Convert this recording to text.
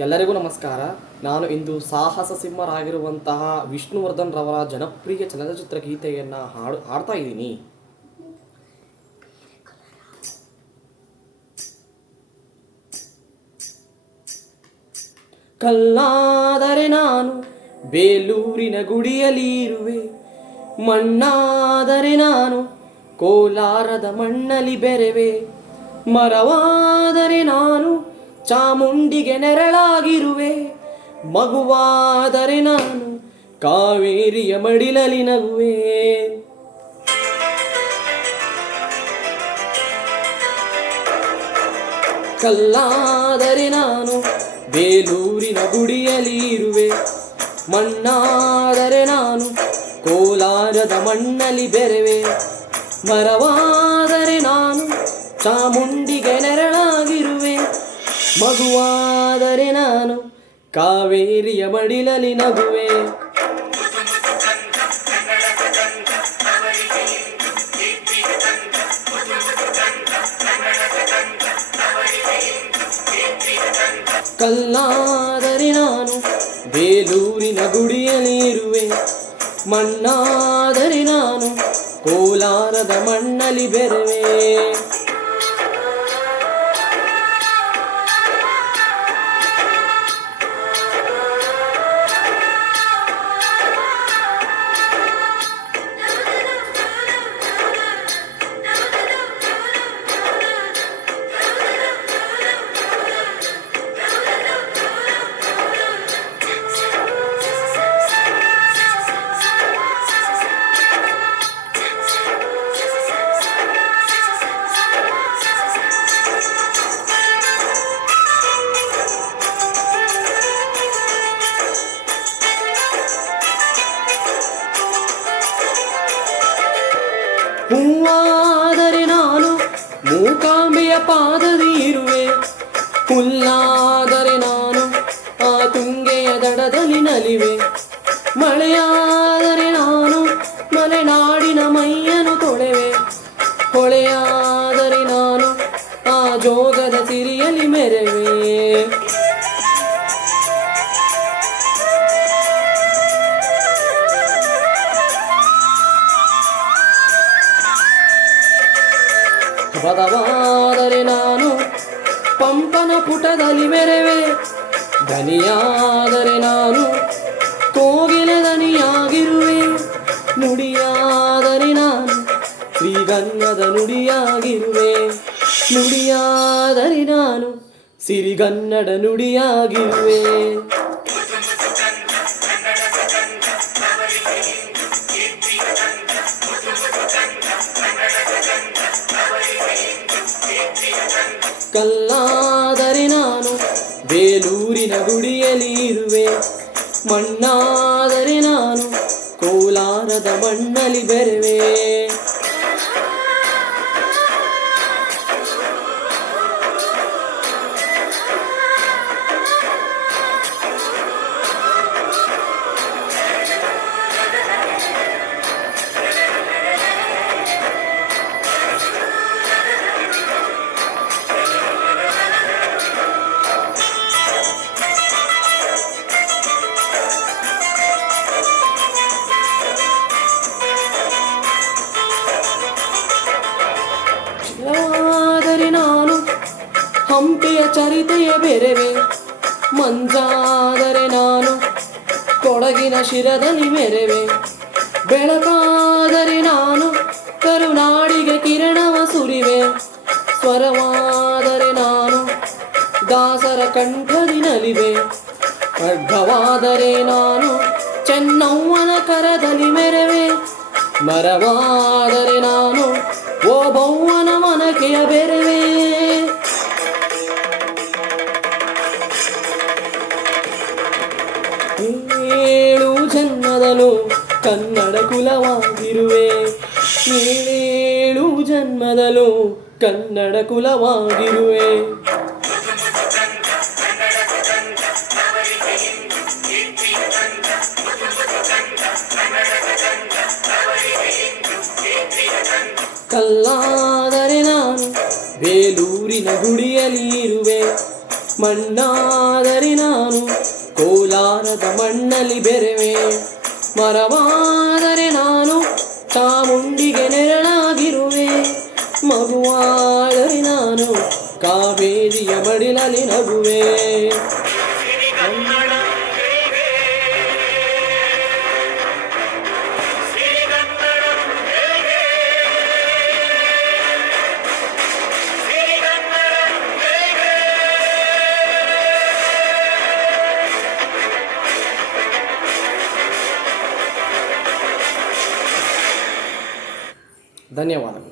ಎಲ್ಲರಿಗೂ ನಮಸ್ಕಾರ. ನಾನು ಇಂದು ಸಾಹಸ ಸಿಂಹರಾಗಿರುವಂತಹ ವಿಷ್ಣುವರ್ಧನ್ ರವರ ಜನಪ್ರಿಯ ಚಲನಚಿತ್ರ ಗೀತೆಯನ್ನು ಹಾಡ್ತಾ ಇದ್ದೀನಿ. ಕಲ್ಲಾದರೆ ನಾನು ಬೇಲೂರಿನ ಗುಡಿಯಲ್ಲಿ ಇರುವೆ, ಮಣ್ಣಾದರೆ ನಾನು ಕೋಲಾರದ ಮಣ್ಣಲ್ಲಿ ಬೆರೆವೆ, ಮರವಾದರೆ ನಾನು ಚಾಮುಂಡಿಗೆ ನೆರಳಾಗಿರುವೆ, ಮಗುವಾದರೆ ನಾನು ಕಾವೇರಿಯ ಮಡಿಲಲ್ಲಿ ನಗುವೆ. ಕಲ್ಲಾದರೆ ನಾನು ಬೇಲೂರಿನ ಗುಡಿಯಲ್ಲಿ ಇರುವೆ, ಮಣ್ಣಾದರೆ ನಾನು ಕೋಲಾರದ ಮಣ್ಣಲ್ಲಿ ಬೆರೆವೆ, ಮರವಾದರೆ ನಾನು ಚಾಮುಂಡಿಗೆ ನೆರಳಾಗಿರುವೆ, ಮಗುವಾದರೆ ನಾನು ಕಾವೇರಿಯ ಮಡಿಲಲ್ಲಿ ನಗುವೆ. ಕಲ್ಲಾದರೆ ನಾನು ಬೇಲೂರಿನ ಗುಡಿಯಲ್ಲಿ ಇರುವೆ, ಮಣ್ಣಾದರೆ ನಾನು ಕೋಲಾರದ ಮಣ್ಣಲ್ಲಿ ಬೆರೆವೆ. ಹೂವಾದರೆ ನಾನು ಮೂಕಾಂಬೆಯ ಪಾದದಿ ಇರುವೆ, ಹುಲ್ಲಾದರೆ ನಾನು ಆ ತುಂಗೆಯ ದಡದಲ್ಲಿ ನಲಿವೆ, ಮಳೆಯಾದರೆ ನಾನು ಮಲೆನಾಡಿನ ಮೈಯನ್ನು ತೊಳೆವೆ, ಹೊಳೆಯಾದರೆ ನಾನು ಆ ಜೋಗದ ಸಿರಿಯಲ್ಲಿ ಮೆರೆವೆ. ಪದವಾದರೆ ನಾನು ಪಂಪನ ಪುಟದಲ್ಲಿ ಮೆರೆವೆ, ದನಿಯಾದರೆ ನಾನು ಕೋಗಿಲ ದನಿಯಾಗಿರುವೆ, ನುಡಿಯಾದರೆ ನಾನು ಶ್ರೀಗನ್ನದ ನುಡಿಯಾಗಿರುವೆ, ನುಡಿಯಾದರೆ ನಾನು ಸಿರಿಗನ್ನಡ ನುಡಿಯಾಗಿರುವೆ. ಕಲ್ಲಾದರೆ ನಾನು ಬೇಲೂರಿನ ಗುಡಿಯಲ್ಲಿ ಇರುವೆ, ಮಣ್ಣಾದರೆ ನಾನು ಕೋಲಾರದ ಮಣ್ಣಲ್ಲಿ ಬೆರೆವೆ. ಆದರೆ ನಾನು ಹಂಪಿಯ ಚರಿತೆಯ ಬೆರೆವೆ, ಮಂಜಾದರೆ ನಾನು ಕೊಡಗಿನ ಶಿರದಲ್ಲಿ ಮೆರೆವೆ, ಬೆಳಕಾದರೆ ನಾನು ಕರುನಾಡಿಗೆ ಕಿರಣವ ಸುರಿವೆ, ಸ್ವರವಾದರೆ ನಾನು ದಾಸರ ಕಂಠದಿ ನಲಿವೆ, ಖಡ್ಗವಾದರೆ ನಾನು ಚೆನ್ನವ್ವನ ಕರದಲ್ಲಿ ಮೆರೆವೆ, ಮರವಾದರೆ ನಾನು ಓಬವ್ವನ ಮನಕೆಯ ಬೆರೆವೆ. ಏಳು ಜನ್ಮದಲ್ಲೂ ಕನ್ನಡ ಕುಲವಾಗಿರುವೆ, ಏಳೇಳು ಜನ್ಮದಲ್ಲೂ ಕನ್ನಡ ಕುಲವಾಗಿರುವೆ. ಕಲ್ಲಾದರೆ ನಾನು ಬೇಲೂರಿನ ಗುಡಿಯಲ್ಲಿ ಇರುವೆ, ಮಣ್ಣಾದರೆ ನಾನು ಕೋಲಾರದ ಮಣ್ಣಲ್ಲಿ ಬೆರೆವೆ, ಮರವಾದರೆ ನಾನು ಚಾಮುಂಡಿಗೆ ನೆರಳಾಗಿರುವೆ, ಮಗುವಾದರೆ ನಾನು ಕಾವೇರಿಯ ಮಡಿಲಲ್ಲಿ ನಗುವೆ. ಧನ್ಯವಾದಗಳು.